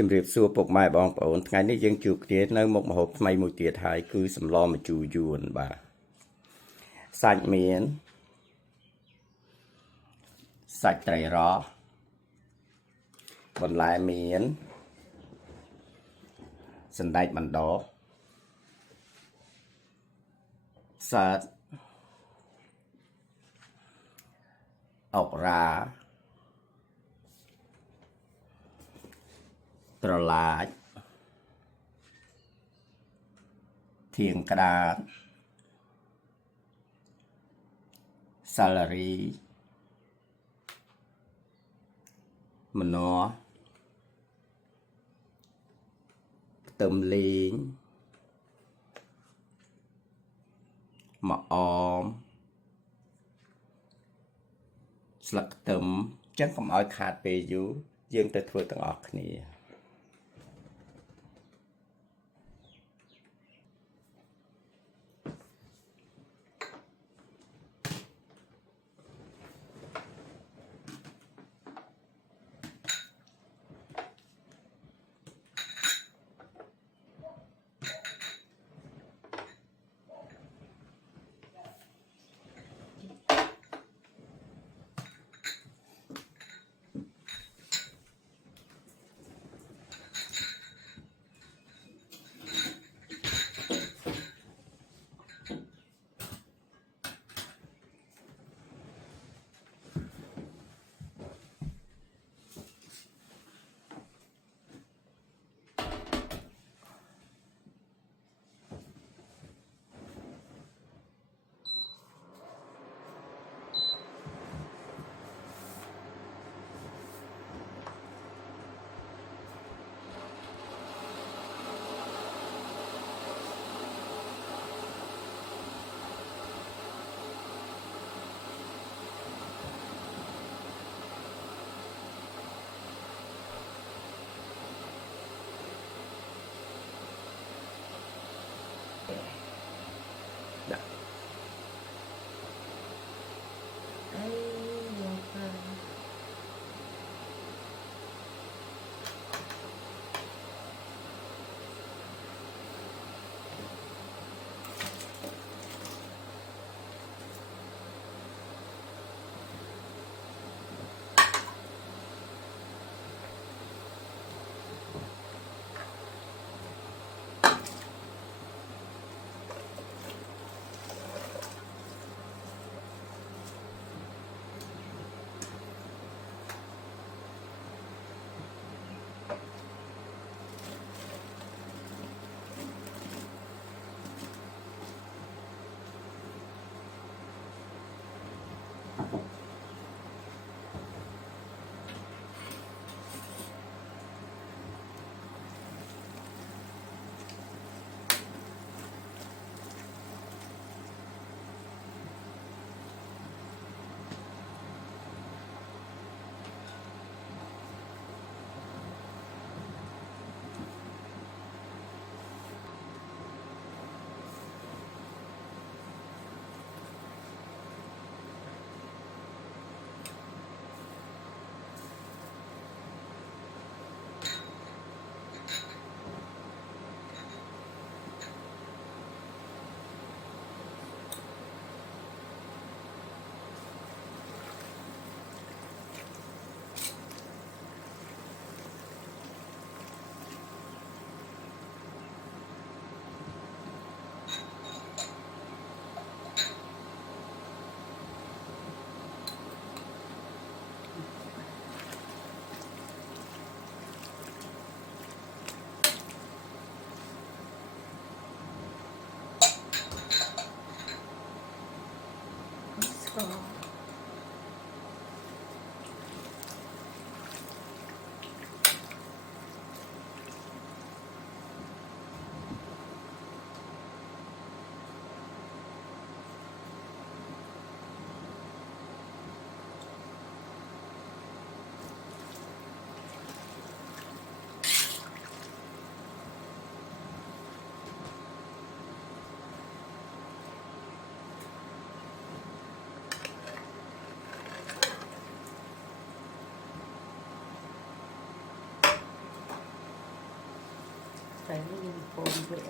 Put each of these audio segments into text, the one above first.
ជំរាបសួរពុកម៉ែបងប្អូនថ្ងៃនេះយើងជួបគ្នានៅមុខម្ហូបថ្មីមួយទៀតហើយគឺសម្លម្ជូរយួនបាទសាច់មានសាច់ត្រីរ៉ស់បន្លែមានសណ្តែកបណ្ដោះសាច់អុករ៉ាត្រឡាចធៀងក្តាតសាឡារីម្នាស់ខ្ទឹមលីងម្អមស្លឹកខ្ទឹមចឹងកុំឲ្យខាតពេលយូរយើងទៅធ្វើទាំងអស់គ្នា phải đi cồn vậy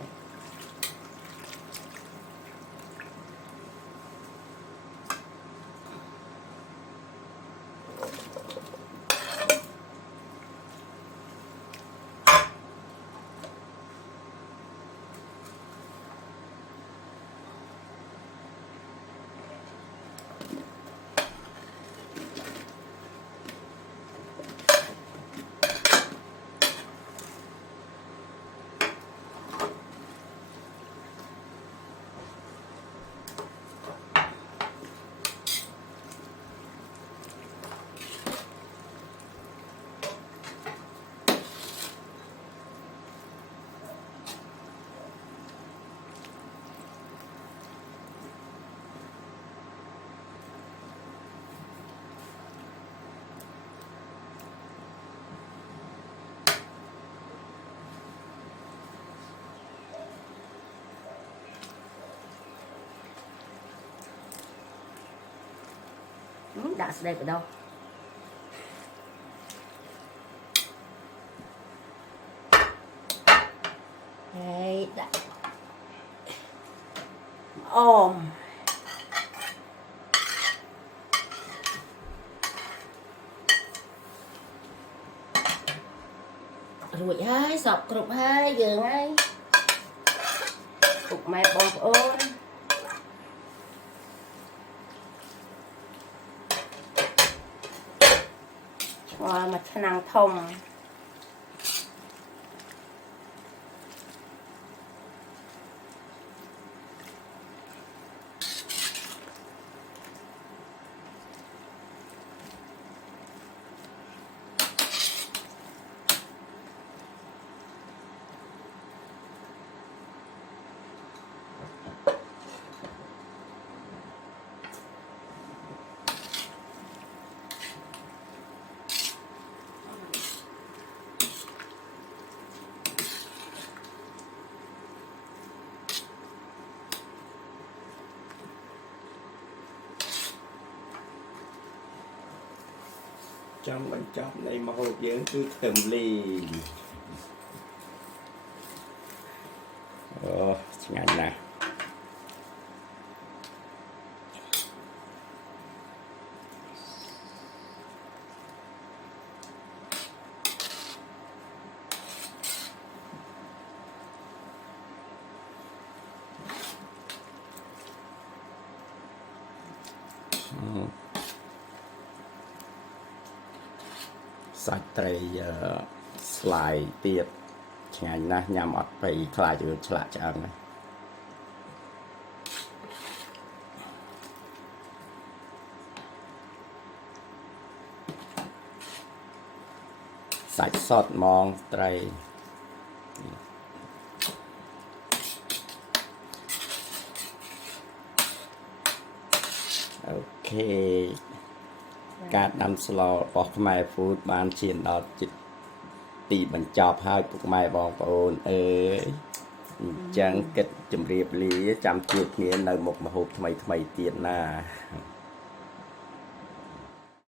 đã đẹp ở đâu đây đã ôm rồi hai sọc cục hai giờ ngay cục mẹ bông ôn mà năng thông trong bên trong này mà hộp dưỡng cứ thèm lì ngành nè sạch tray slide tiệt ngành nè nhằm ọt phải khai được chạ chẳng sạch sọt mong tray okการนำสโลปอกไม้ฟูดบานเชียนดอจิตตีบรรจอบให้ปอกไม้บองโอนจังเกิดจำเรียบลีจำเกียรติเงี้ยในหมกมาหกทำไมเตียนหน้า